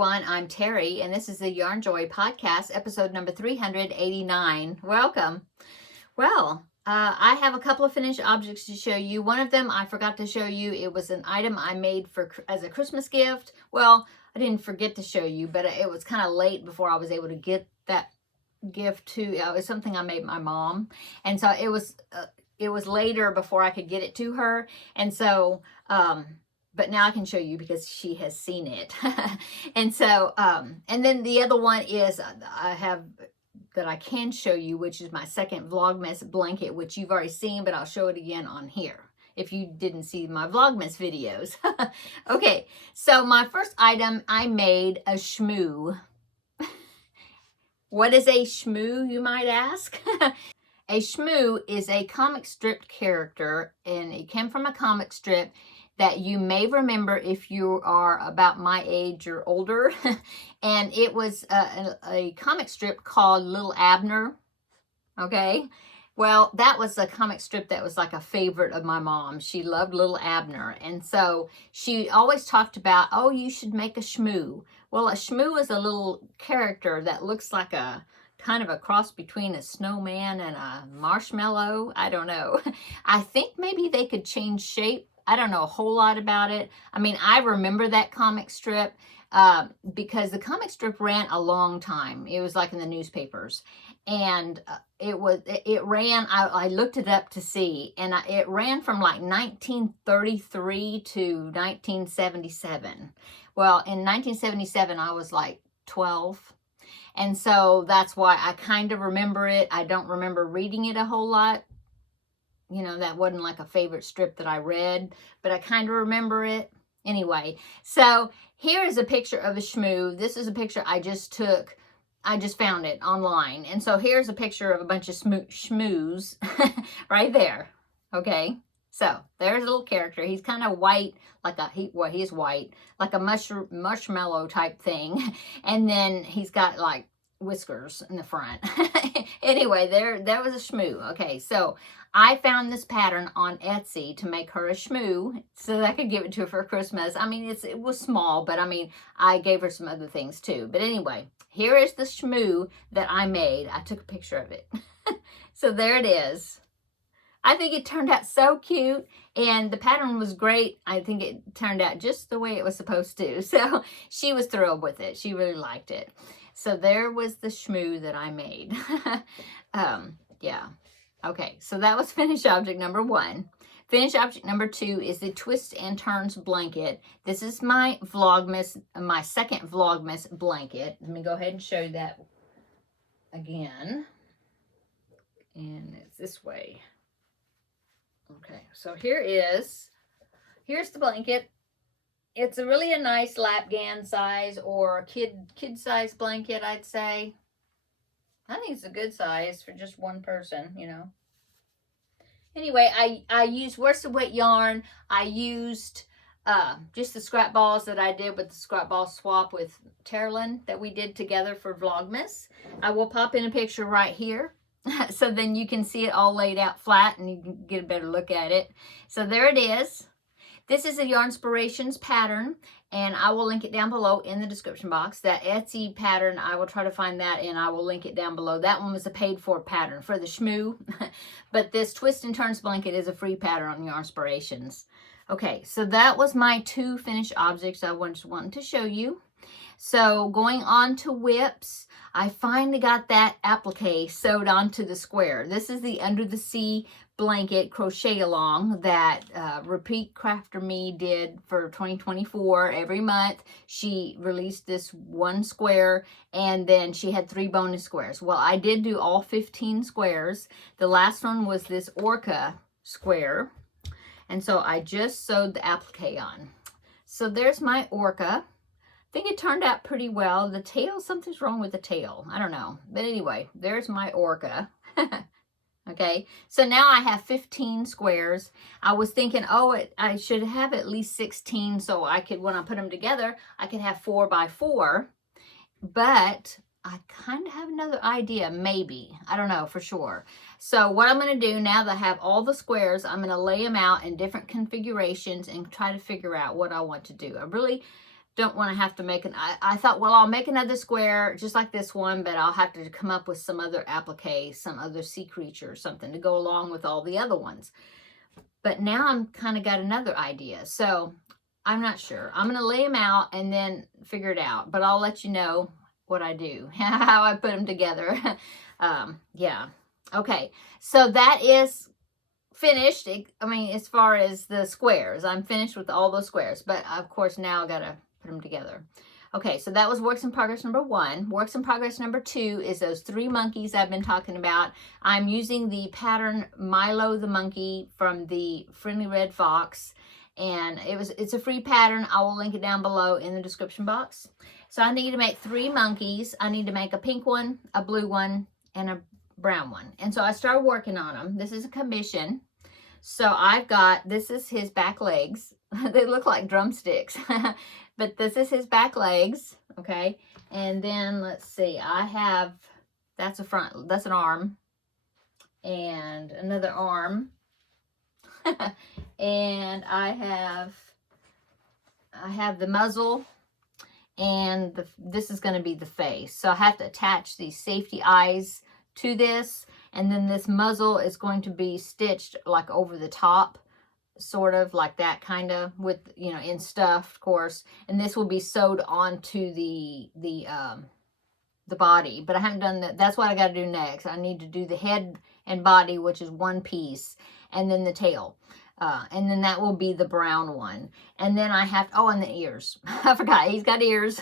everyone, I'm Terry, and this is the Yarn Joy Podcast, episode number 389. Welcome. Well, I have a couple of finished objects to show you. One of them I forgot to show you. It was an item I made as a Christmas gift. Well, I didn't forget to show you, but it was kind of late before I was able to get that gift to. It was something I made my mom, and so it was later before I could get it to her, and so but now I can show you because she has seen it. And so and then the other one is I have that I can show you, which is my second Vlogmas blanket, which you've already seen, but I'll show it again on here if you didn't see my Vlogmas videos. Okay, so my first item, I made a shmoo. What is a shmoo, you might ask? A shmoo is a comic strip character, and it came from a comic strip that you may remember if you are about my age or older. And it was a comic strip called Little Abner. Okay, well, that was a comic strip that was like a favorite of my mom. She loved Little Abner, and so she always talked about, oh, you should make a shmoo. Well, a shmoo is a little character that looks like a kind of a cross between a snowman and a marshmallow. I don't know. I think maybe they could change shape. I don't know a whole lot about it. I mean, I remember that comic strip because the comic strip ran a long time. It was like in the newspapers, and it ran. I looked it up to see, and it ran from like 1933 to 1977. Well, in 1977, I was like 12. And so that's why I kind of remember it. I don't remember reading it a whole lot. You know, that wasn't like a favorite strip that I read, but I kind of remember it. Anyway, so here is a picture of a shmoo. This is a picture I just took. I just found it online. And so here's a picture of a bunch of shmoos right there. Okay, so there's a little character. He's kind of white, like he's white, like a marshmallow type thing. And then he's got like whiskers in the front. Anyway, there was a shmoo. Okay, so I found this pattern on Etsy to make her a shmoo so that I could give it to her for Christmas. I mean, it was small, but I mean, I gave her some other things too. But anyway, here is the shmoo that I made. I took a picture of it. So there it is. I think it turned out so cute, and the pattern was great. I think it turned out just the way it was supposed to. So she was thrilled with it. She really liked it. So there was the shmoo that I made. Yeah. Okay, so that was finished object number one. Finished object number two is the Twists and Turns blanket. This is my second Vlogmas blanket. Let me go ahead and show you that again. And it's this way. Okay, so here's the blanket. It's a really nice lapgan size or kid size blanket, I'd say. I think it's a good size for just one person, you know. Anyway, I used worsted weight yarn. I used just the scrap balls that I did with the scrap ball swap with Terlin that we did together for Vlogmas. I will pop in a picture right here. So then you can see it all laid out flat and you can get a better look at it. So there it is. This is a Yarnspirations pattern, and I will link it down below in the description box. That Etsy pattern, I will try to find that, and I will link it down below. That one was a paid-for pattern for the shmoo, but this Twist and Turns blanket is a free pattern on Yarnspirations. Okay, so that was my two finished objects I just wanted to show you. So going on to whips, I finally got that applique sewed onto the square. This is the Under the Sea blanket crochet along that Repeat Crafter Me did for 2024. Every month she released this one square, and then she had 3 bonus squares. Well, I did do all 15 squares. The last one was this orca square, and so I just sewed the applique on. So there's my orca. I think it turned out pretty well. The tail, something's wrong with the tail. I don't know. But anyway, there's my orca. Okay, so now I have 15 squares. I was thinking, oh, I should have at least 16 so I could, when I put them together, I could have 4 by 4. But I kind of have another idea, maybe. I don't know for sure. So what I'm going to do now that I have all the squares, I'm going to lay them out in different configurations and try to figure out what I want to do. don't want to have to make I thought, well, I'll make another square just like this one, but I'll have to come up with some other applique, some other sea creature or something to go along with all the other ones. But now I'm kind of got another idea. So I'm not sure. I'm going to lay them out and then figure it out. But I'll let you know what I do, how I put them together. Yeah. Okay. So that is finished. I mean, as far as the squares, I'm finished with all those squares. But of course, now I got to put them together. Okay, so that was works in progress number 1. Works in progress number 2 is those 3 monkeys I've been talking about. I'm using the pattern Milo the Monkey from the Friendly Red Fox. And it's a free pattern. I will link it down below in the description box. So I need to make 3 monkeys. I need to make a pink one, a blue one, and a brown one. And so I started working on them. This is a commission. So I've got, this is his back legs. They look like drumsticks. But this is his back legs, okay? And then, let's see, I have, that's an arm. And another arm. And I have the muzzle. And this is going to be the face. So I have to attach these safety eyes to this. And then this muzzle is going to be stitched like over the top. Sort of like that, kind of, with, you know, in stuff, of course. And this will be sewed onto the body, but I haven't done that. That's what I got to do next. I need to do the head and body, which is one piece, and then the tail, and then that will be the brown one. And then I have, oh, and the ears. I forgot, he's got ears.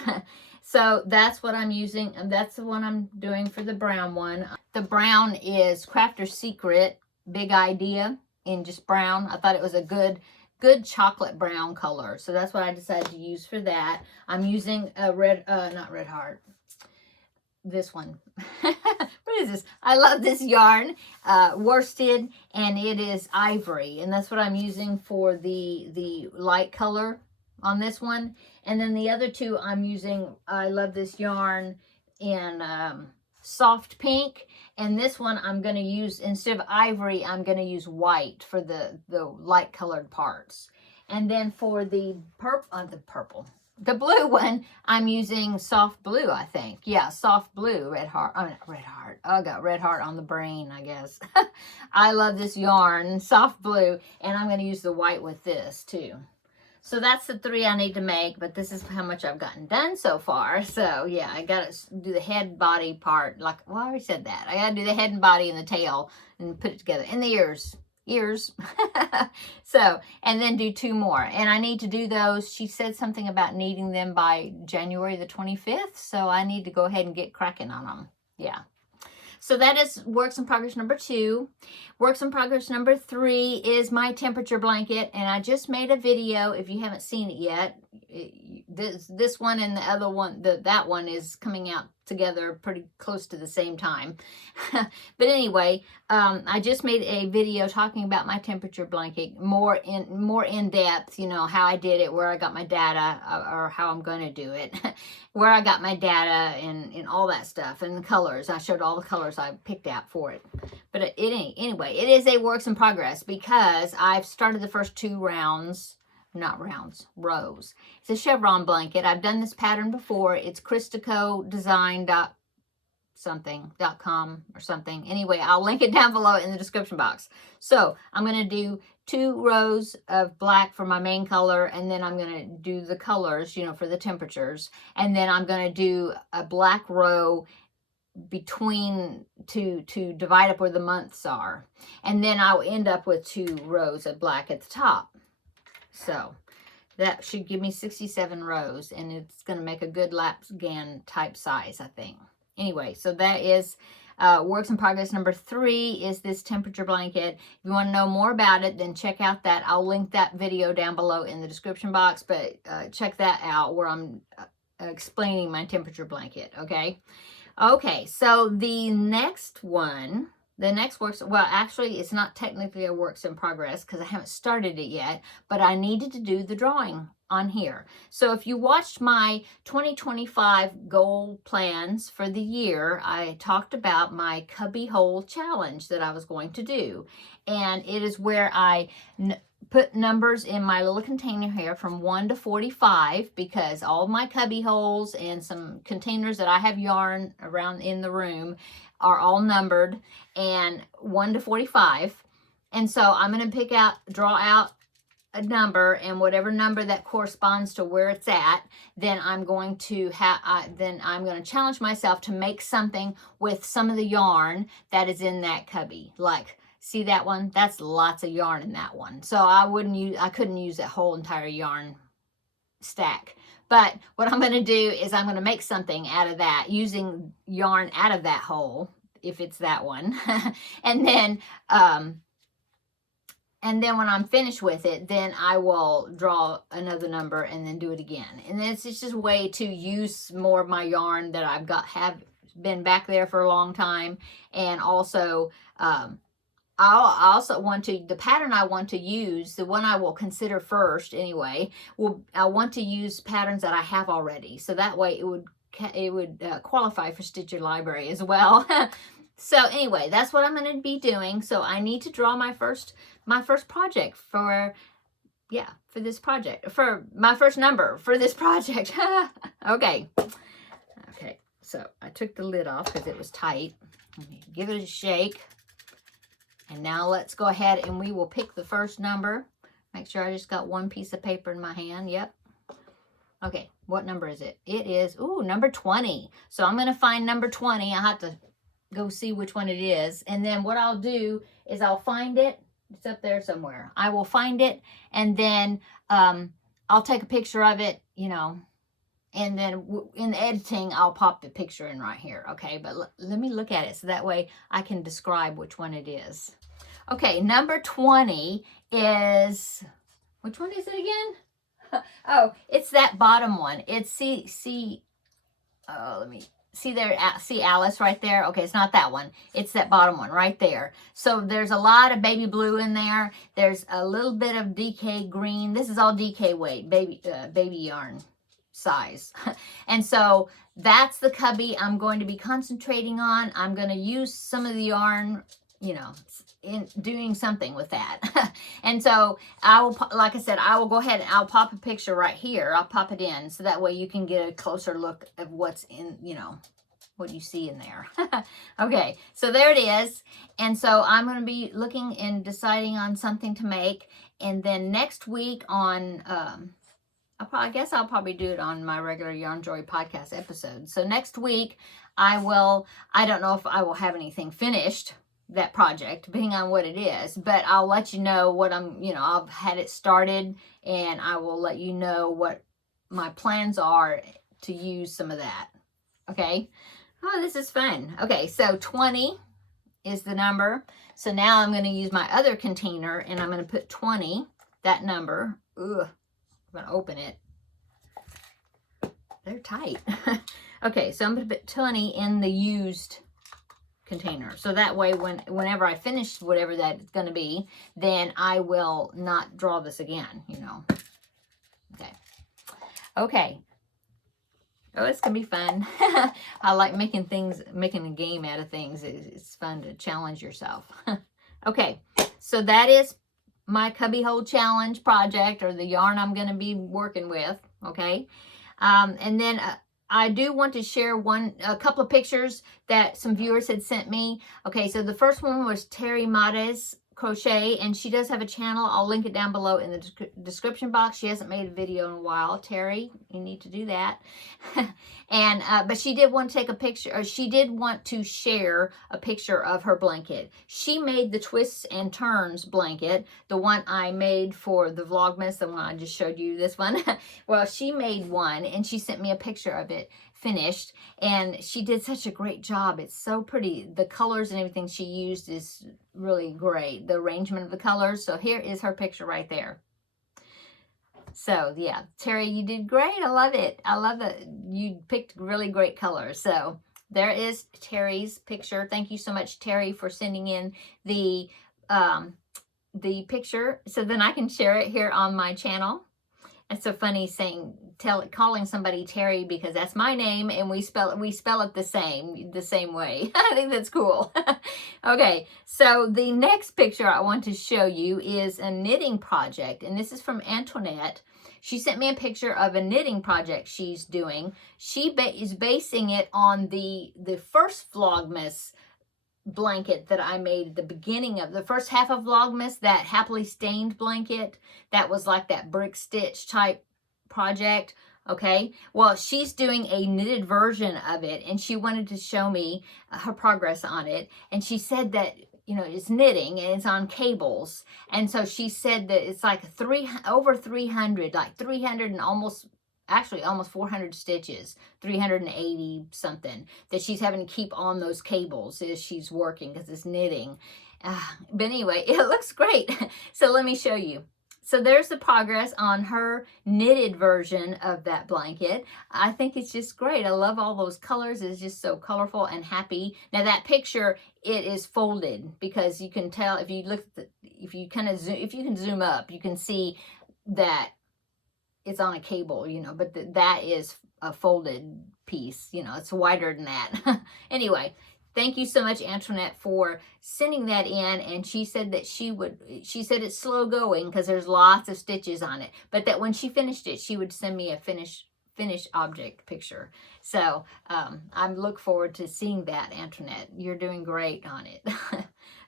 So that's what I'm using, and that's the one I'm doing for the brown one. The brown is Crafter's Secret Big Idea in just brown. I thought it was a good chocolate brown color. So that's what I decided to use for that. I'm using a not Red Heart. This one. What is this? I love this yarn. Worsted, and it is ivory. And that's what I'm using for the light color on this one. And then the other two I'm using, I love this yarn in soft pink. And this one I'm going to use, instead of ivory, I'm going to use white for the light colored parts. And then for the the blue one, I'm using soft blue, I think. Yeah, soft blue, Red Heart. Oh, not Red Heart. Oh, I got Red Heart on the brain, I guess. I love this yarn, soft blue. And I'm going to use the white with this too. So that's the 3 I need to make, but this is how much I've gotten done so far. So yeah, I got to do the head body part. Like, well, I already said that. I got to do the head and body and the tail and put it together. And the ears. So, and then do 2 more. And I need to do those. She said something about needing them by January the 25th. So I need to go ahead and get cracking on them. Yeah. So that is works in progress number 2. Works in progress number 3 is my temperature blanket. And I just made a video. If you haven't seen it yet, this one and the other one, that one is coming out together pretty close to the same time. But anyway, I just made a video talking about my temperature blanket more in depth, you know, how I did it, where I got my data, or how I'm going to do it, where I got my data, and all that stuff, and the colors. I showed all the colors I picked out for it. But anyway, it is a works in progress because I've started the first 2 rounds. Not rounds, rows. It's a chevron blanket. I've done this pattern before. It's christicodesign.com or something. Anyway, I'll link it down below in the description box. So I'm going to do 2 rows of black for my main color, and then I'm going to do the colors, you know, for the temperatures. And then I'm going to do a black row between to divide up where the months are. And then I'll end up with 2 rows of black at the top. So that should give me 67 rows, and it's going to make a good lapsgan type size, I think. Anyway, so that is works in progress number 3 is this temperature blanket. If you want to know more about it, then check out that. I'll link that video down below in the description box, but check that out where I'm explaining my temperature blanket, okay? Okay, so the next one... The next works, well, actually, it's not technically a works in progress because I haven't started it yet, but I needed to do the drawing on here. So if you watched my 2025 goal plans for the year, I talked about my Cubbyhole challenge that I was going to do. And it is where I put numbers in my little container here from 1 to 45 because all my cubby holes and some containers that I have yarn around in the room are all numbered, and 1 to 45. And so I'm going to draw out a number, and whatever number that corresponds to where it's at, then I'm going to challenge myself to make something with some of the yarn that is in that cubby. Like, see that one? That's lots of yarn in that one. So I couldn't use that whole entire yarn stack. But what I'm going to do is I'm going to make something out of that using yarn out of that hole, if it's that one. And then when I'm finished with it, then I will draw another number and then do it again. And it's just a way to use more of my yarn that have been back there for a long time. And also, I also want to, the pattern I want to use, the one I will consider first anyway, I want to use patterns that I have already. So that way it would qualify for Stitch Your Library as well. So anyway, that's what I'm going to be doing. So I need to draw my first project for this project, for my first number for this project. Okay. So I took the lid off because it was tight. Give it a shake. And now let's go ahead and we will pick the first number. Make sure I just got one piece of paper in my hand. Yep. Okay. What number is it? It is, number 20. So I'm going to find number 20. I have to go see which one it is. And then what I'll do is I'll find it. It's up there somewhere. I will find it, and then I'll take a picture of it, and then in the editing, I'll pop the picture in right here. Okay, but let me look at it so that way I can describe which one it is. Okay, number 20 is, which one is it again? Oh, it's that bottom one. It's see there, see Alice right there? Okay, it's not that one. It's that bottom one right there. So there's a lot of baby blue in there. There's a little bit of DK green. This is all DK weight, baby yarn size. And so that's the cubby I'm going to be concentrating on. I'm going to use some of the yarn, in doing something with that. And so like I said, I will go ahead and I'll pop a picture right here. I'll pop it in so that way you can get a closer look at what's in, what you see in there. Okay, so there it is. And so I'm going to be looking and deciding on something to make. And then next week on, I guess I'll probably do it on my regular Yarn Joy podcast episode. So next week I don't know if I will have anything finished, that project, depending on what it is, but I'll let you know what I've had it started, and I will let you know what my plans are to use some of that. Okay. Oh, this is fun. Okay. So 20 is the number. So now I'm going to use my other container and I'm going to put 20, that number. Ugh. I'm going to open it. They're tight. Okay. So I'm going to put 20 in the used container. So that way whenever I finish whatever that's going to be, then I will not draw this again, Okay. Okay. Oh, it's going to be fun. I like making a game out of things. It's fun to challenge yourself. Okay. So that is my Cubbyhole challenge project, or the yarn I'm going to be working with. Okay. And then I do want to share a couple of pictures that some viewers had sent me. Okay, so the first one was Terri Schorp Crochet, and she does have a channel. I'll link it down below in the description box. She hasn't made a video in a while. Terri, you need to do that. And but she did want to take a picture, or she did want to share a picture of her blanket. She made the twists and turns blanket, the one I made for the Vlogmas, the one I just showed you, this one. Well, she made one, and she sent me a picture of it finished, and she did such a great job. It's so pretty. The colors and everything she used is really great, the arrangement of the colors. So here is her picture right there. So yeah, Terri, you did great. I love it. I love that you picked really great colors. So there is Terri's picture. Thank you so much, Terri, for sending in the picture so then I can share it here on my channel. It's so funny saying calling somebody Terry because that's my name, and we spell it the same way. I think that's cool. Okay, so the next picture I want to show you is a knitting project, and this is from Antoinette. She sent me a picture of a knitting project she's doing. She is basing it on the first Vlogmas blanket that I made at the beginning of the first half of Vlogmas, that happily stained blanket that was like that brick stitch type project. Okay, well, she's doing a knitted version of it, and she wanted to show me her progress on it. And she said that, you know, it's knitting and it's on cables, and so she said that it's like over 300, like 300 and almost 400 stitches, 380 something, that she's having to keep on those cables as she's working because it's knitting. But anyway, it looks great. So let me show you. So there's the progress on her knitted version of that blanket. I think it's just great. I love all those colors. It's just so colorful and happy. Now that picture, it is folded because you can tell if you look at if you can zoom up, you can see that it's on a cable, you know, but that is a folded piece, you know, it's wider than that. Anyway, thank you so much, Antoinette, for sending that in. And she said that she said it's slow going because there's lots of stitches on it, but that when she finished it, she would send me a finished object picture. So I look forward to seeing that, Antoinette. You're doing great on it.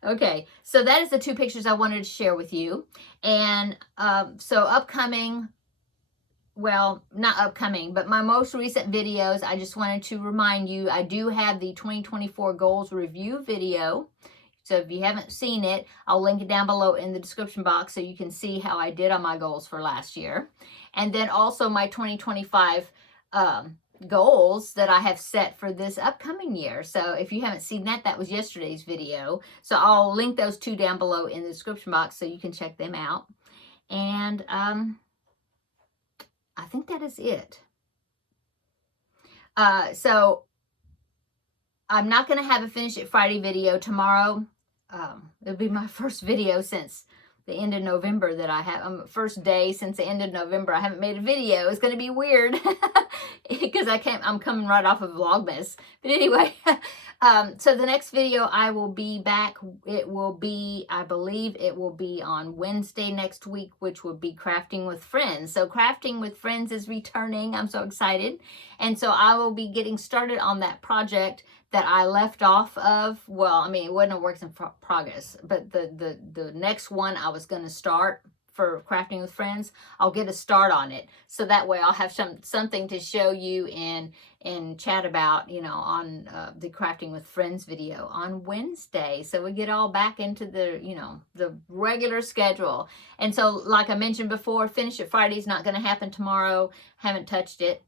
Okay, so that is the two pictures I wanted to share with you. And so upcoming, well, not upcoming, but my most recent videos, I just wanted to remind you, I do have the 2024 goals review video. So if you haven't seen it, I'll link it down below in the description box so you can see how I did on my goals for last year. And then also my 2025 goals that I have set for this upcoming year. So if you haven't seen that, that was yesterday's video. So I'll link those two down below in the description box so you can check them out. And I think that is it. So I'm not going to have a Finish It Friday video tomorrow. It'll be my first video since the end of November that I have. First day since the end of November I haven't made a video. It's going to be weird because I'm coming right off of Vlogmas. But anyway, so the next video I will be back. It will be, I believe it will be on Wednesday next week, which will be Crafting with Friends. So Crafting with Friends is returning. I'm so excited. And so I will be getting started on that project that I left off of. Well, I mean, it wasn't a work in progress, but the next one I was going to start for Crafting with Friends, I'll get a start on it. So that way I'll have something to show you and chat about, you know, on the Crafting with Friends video on Wednesday. So we get all back into the, you know, the regular schedule. And so, like I mentioned before, Finish It Friday is not going to happen tomorrow. Haven't touched it.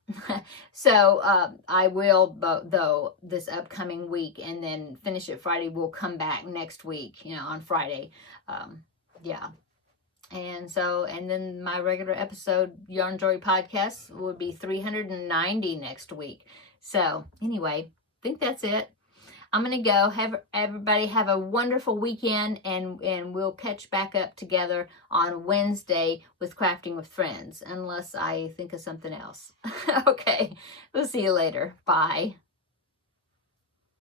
So I will, though, this upcoming week. And then Finish It Friday will come back next week, you know, on Friday. Yeah. And so, and then my regular episode, Yarn Joy Podcast, would be 390 next week. So anyway, I think that's it. I'm going to go. Everybody have a wonderful weekend, and we'll catch back up together on Wednesday with Crafting with Friends, unless I think of something else. Okay, we'll see you later. Bye.